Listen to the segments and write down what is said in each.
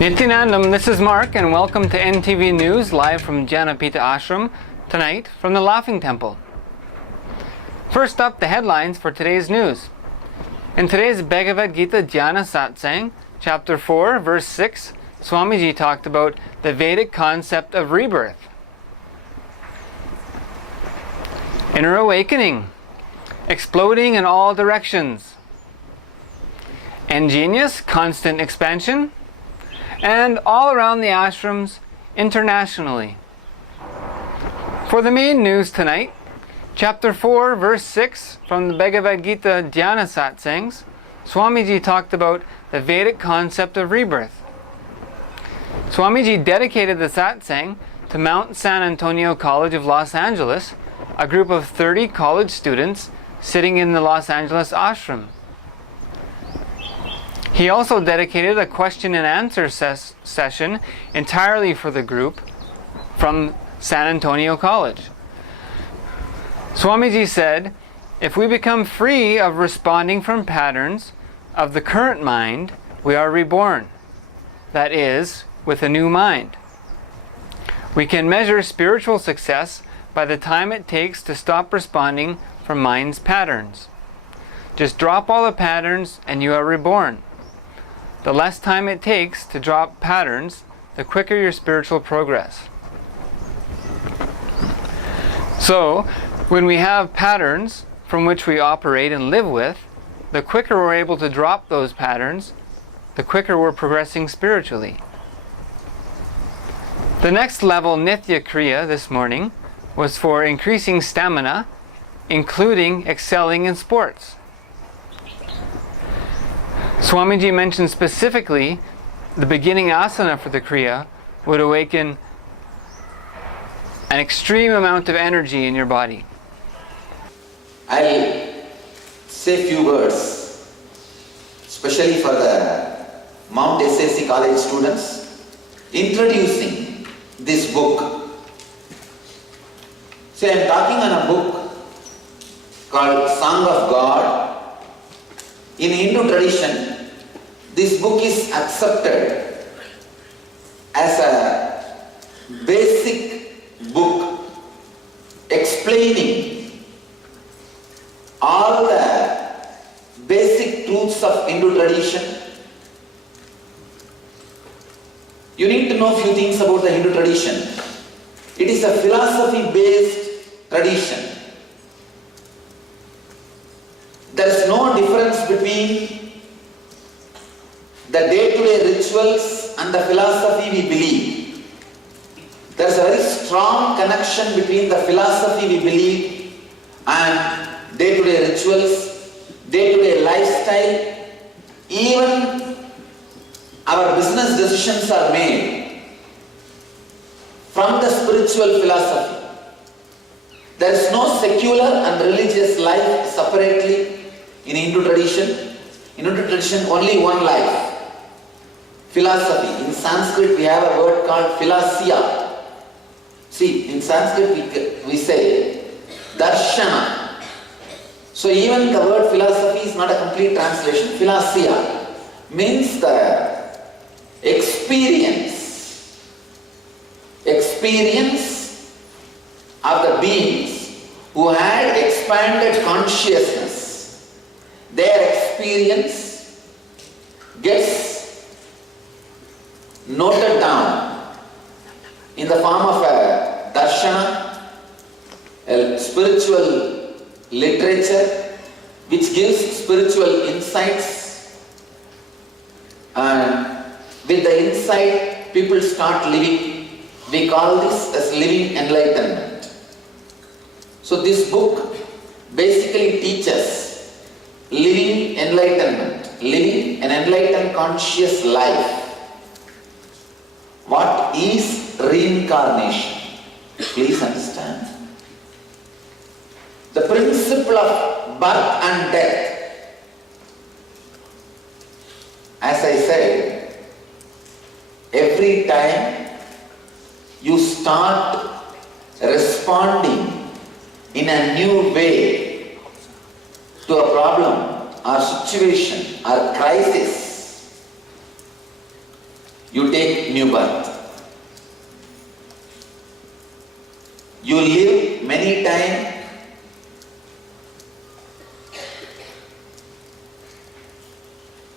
Nithyananda, this is Mark, and welcome to NTV News, live from Dhyana Ashram, tonight from the Laughing Temple. First up, the headlines for today's news. In today's Bhagavad Gita Dhyana Satsang, chapter 4, verse 6, Swamiji talked about the Vedic concept of rebirth. Inner awakening, exploding in all directions. eNGenius, constant expansion. And all around the ashrams internationally. For the main news tonight, chapter 4, verse 6 from the Bhagavad Gita Dhyana Satsangs, Swamiji talked about the Vedic concept of rebirth. Swamiji dedicated the satsang to Mount San Antonio College of Los Angeles, a group of 30 college students sitting in the Los Angeles ashram. He also dedicated a question and answer session entirely for the group from San Antonio College. Swamiji said, if we become free of responding from patterns of the current mind, we are reborn. That is, with a new mind. We can measure spiritual success by the time it takes to stop responding from mind's patterns. Just drop all the patterns and you are reborn. The less time it takes to drop patterns, the quicker your spiritual progress. So, when we have patterns from which we operate and live with, the quicker we're able to drop those patterns, the quicker we're progressing spiritually. The next level Nithya Kriya this morning was for increasing stamina, including excelling in sports. Swamiji mentioned specifically the beginning asana for the Kriya would awaken an extreme amount of energy in your body. I'll say few words, especially for the Mount SAC college students, introducing this book. So I'm talking on a book called Song of God. In Hindu tradition, this book is accepted as a basic book explaining all the basic truths of Hindu tradition. You need to know a few things about the Hindu tradition. It is a philosophy-based tradition. There is no difference between the day-to-day rituals and the philosophy we believe. There is a very strong connection between the philosophy we believe and day-to-day rituals, day-to-day lifestyle. Even our business decisions are made from the spiritual philosophy. There is no secular and religious life separately. In Hindu tradition, only one life. Philosophy. In Sanskrit we have a word called philosia. See, in Sanskrit we say darshana. So even the word philosophy is not a complete translation. Philosia means the experience of the beings who had expanded consciousness. Their experience gets noted down in the form of a darshana, a spiritual literature which gives spiritual insights, and with the insight people start living. We call this as living enlightenment. So this book basically teaches living enlightenment, living an enlightened conscious life. What is reincarnation? Please understand. The principle of birth and death. As I said, every time you start responding in a new way to a problem or situation or crisis, you take new birth. You live many times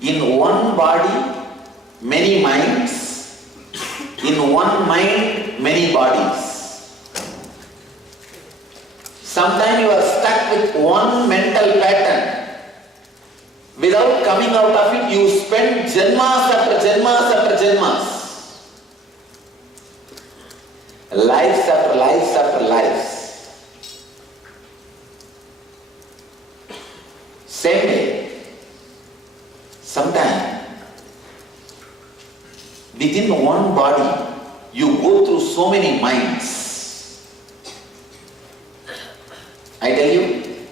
in one body, many minds, in one mind, many bodies. Sometimes you are stuck with one mental pattern. Without coming out of it, you spend janmas after janmas after janmas. Lives after lives after lives. Same way, sometimes within one body, you go through so many minds. I tell you,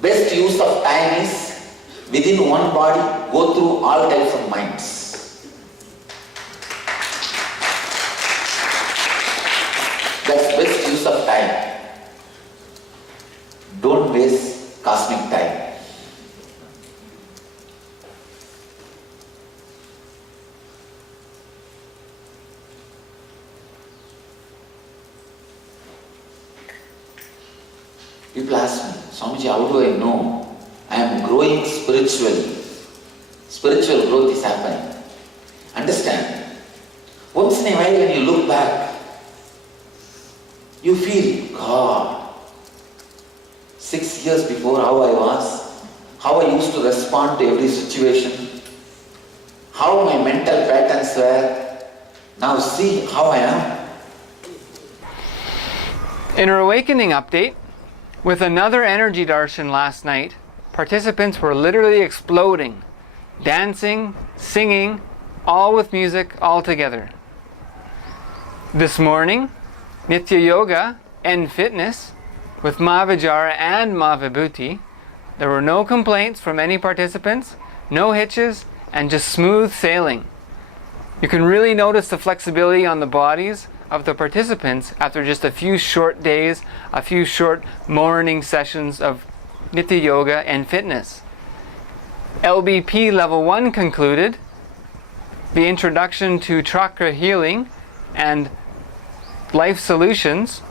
best use of time is within one body, go through all types of minds. That's best use of time. Don't waste cosmic time. People ask me, Swamiji, how do I know I am growing spiritually? Spiritual growth is happening. Understand? Once in a while when you look back, you feel, God, 6 years before how I was, how I used to respond to every situation, how my mental patterns were. Now see how I am. In our awakening update, with another energy darshan last night, participants were literally exploding, dancing, singing, all with music all together. This morning, Nitya Yoga and Fitness with Mahavijara and Mahavibhuti, there were no complaints from any participants, no hitches, and just smooth sailing. You can really notice the flexibility on the bodies of the participants after just a few short days, a few short morning sessions of Nitya Yoga and Fitness. LBP Level 1 concluded, the introduction to chakra healing and life solutions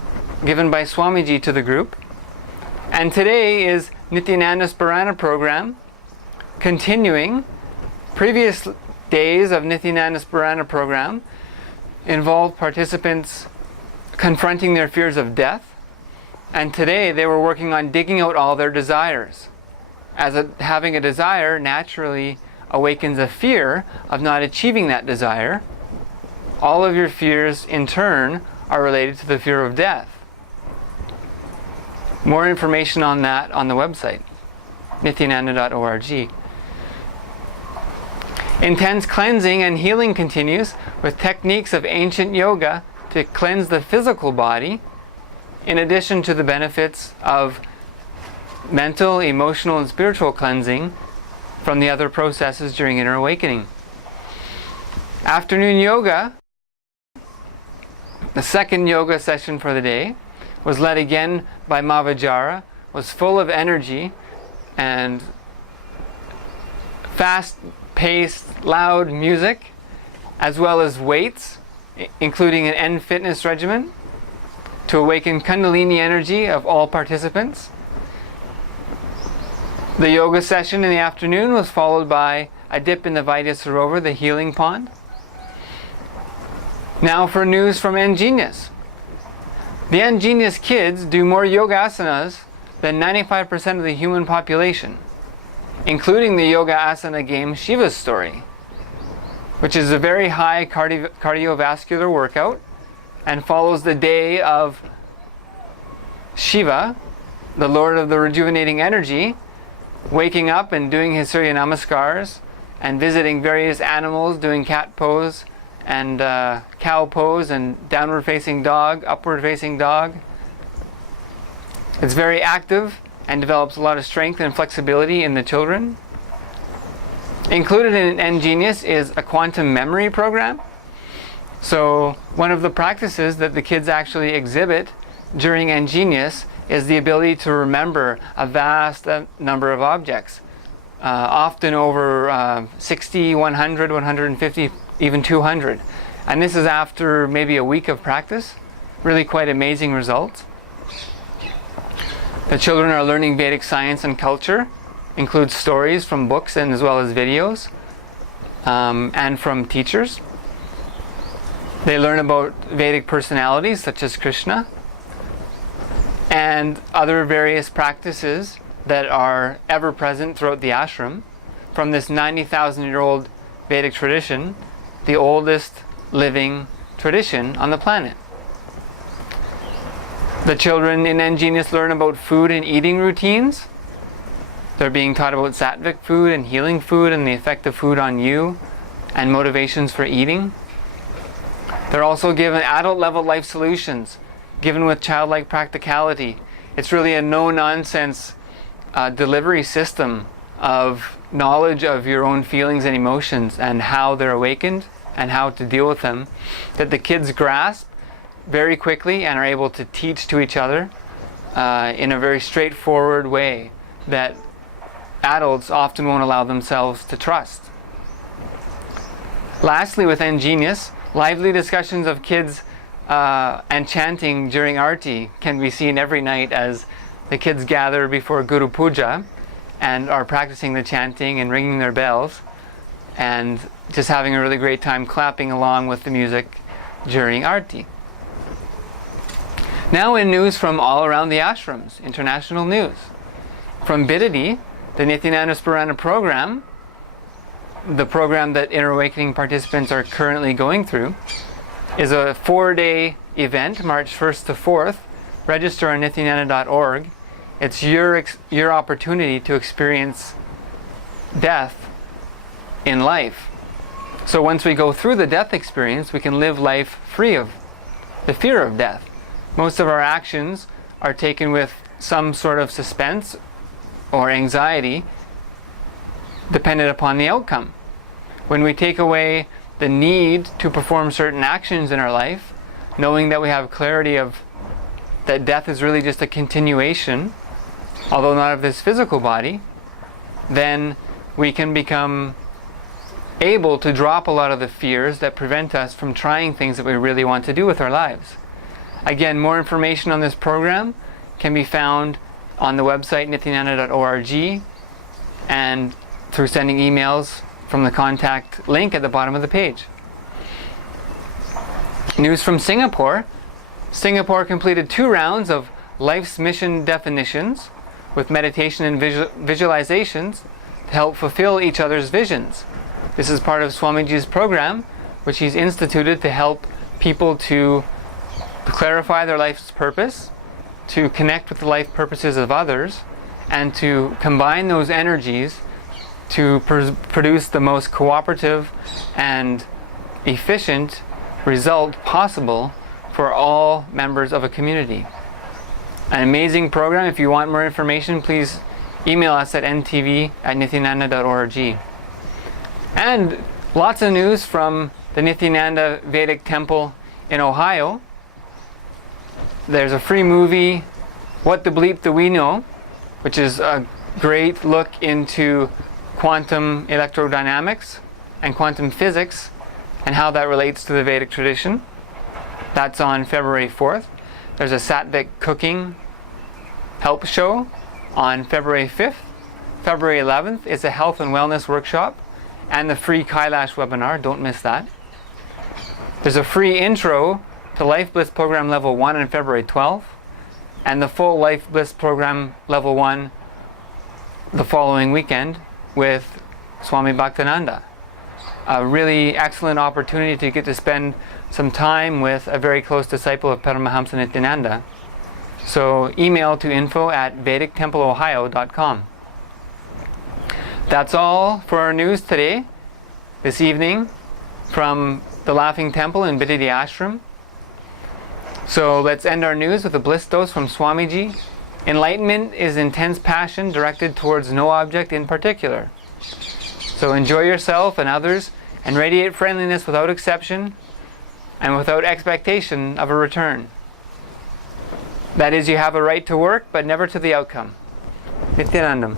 given by Swamiji to the group. And today is Nithyananda's Parana program, continuing. Previous days of Nithyananda's Parana program involved participants confronting their fears of death, and today they were working on digging out all their desires. Having a desire naturally awakens a fear of not achieving that desire. All of your fears in turn are related to the fear of death. More information on that on the website, nithyananda.org. Intense cleansing and healing continues with techniques of ancient yoga to cleanse the physical body, in addition to the benefits of mental, emotional, and spiritual cleansing from the other processes during inner awakening. Afternoon yoga, the second yoga session for the day, was led again by Mahavijara, was full of energy and fast-paced, loud music, as well as weights, including an N fitness regimen, to awaken Kundalini energy of all participants. The yoga session in the afternoon was followed by a dip in the Vaidya Sarovar, the healing pond. Now for news from eNGenius. The eNGenius kids do more yoga asanas than 95% of the human population, including the yoga asana game Shiva's Story, which is a very high cardiovascular workout and follows the day of Shiva, the Lord of the rejuvenating energy, waking up and doing his Surya Namaskars and visiting various animals, doing cat pose and cow pose and downward facing dog, upward facing dog. It's very active and develops a lot of strength and flexibility in the children. Included in eNGenius is a quantum memory program. So one of the practices that the kids actually exhibit during eNGenius is the ability to remember a vast number of objects. often over 60, 100, 150, even 200. And this is after maybe a week of practice. Really quite amazing results. The children are learning Vedic science and culture, includes stories from books and as well as videos, and from teachers. They learn about Vedic personalities such as Krishna and other various practices that are ever present throughout the ashram from this 90,000-year-old Vedic tradition, the oldest living tradition on the planet. The children in eNGenius learn about food and eating routines. They're being taught about sattvic food and healing food and the effect of food on you and motivations for eating. They're also given adult-level life solutions, given with childlike practicality. It's really a no-nonsense delivery system of knowledge of your own feelings and emotions and how they're awakened and how to deal with them that the kids grasp very quickly and are able to teach to each other in a very straightforward way that adults often won't allow themselves to trust. Lastly, with eNGenius, lively discussions of kids and chanting during Arti can be seen every night as the kids gather before Guru Puja and are practicing the chanting and ringing their bells and just having a really great time clapping along with the music during Arti. Now in news from all around the ashrams, international news. From Bidadi, the Nithyananda Spurana program, the program that Inner Awakening participants are currently going through, is a 4-day event, March 1st to 4th. Register on nithyananda.org. It's your opportunity to experience death in life. So once we go through the death experience, we can live life free of the fear of death. Most of our actions are taken with some sort of suspense or anxiety dependent upon the outcome. When we take away the need to perform certain actions in our life, knowing that we have clarity of that death is really just a continuation, although not of this physical body, then we can become able to drop a lot of the fears that prevent us from trying things that we really want to do with our lives. Again, more information on this program can be found on the website nithyananda.org and through sending emails from the contact link at the bottom of the page. News from Singapore. Singapore completed 2 rounds of life's mission definitions with meditation and visualizations to help fulfill each other's visions. This is part of Swamiji's program, which he's instituted to help people to clarify their life's purpose, to connect with the life purposes of others, and to combine those energies to produce the most cooperative and efficient result possible for all members of a community. An amazing program. If you want more information, please email us at ntv@nithyananda.org. And lots of news from the Nithyananda Vedic Temple in Ohio. There's a free movie, What the Bleep Do We Know, which is a great look into quantum electrodynamics and quantum physics and how that relates to the Vedic tradition. That's on February 4th. There's a sattvic cooking help show on February 5th. February 11th is a health and wellness workshop and the free Kailash webinar. Don't miss that. There's a free intro to Life Bliss Program Level 1 on February 12th and the full Life Bliss Program Level 1 the following weekend with Swami Bhaktananda. A really excellent opportunity to get to spend some time with a very close disciple of Paramahamsa Nithyananda. So email to info@vedictempleohio.com. That's all for our news today, this evening, from the Laughing Temple in Bidadi Ashram. So let's end our news with a bliss dose from Swamiji. Enlightenment is intense passion directed towards no object in particular. So enjoy yourself and others and radiate friendliness without exception and without expectation of a return. That is, you have a right to work, but never to the outcome. Nithyanandam.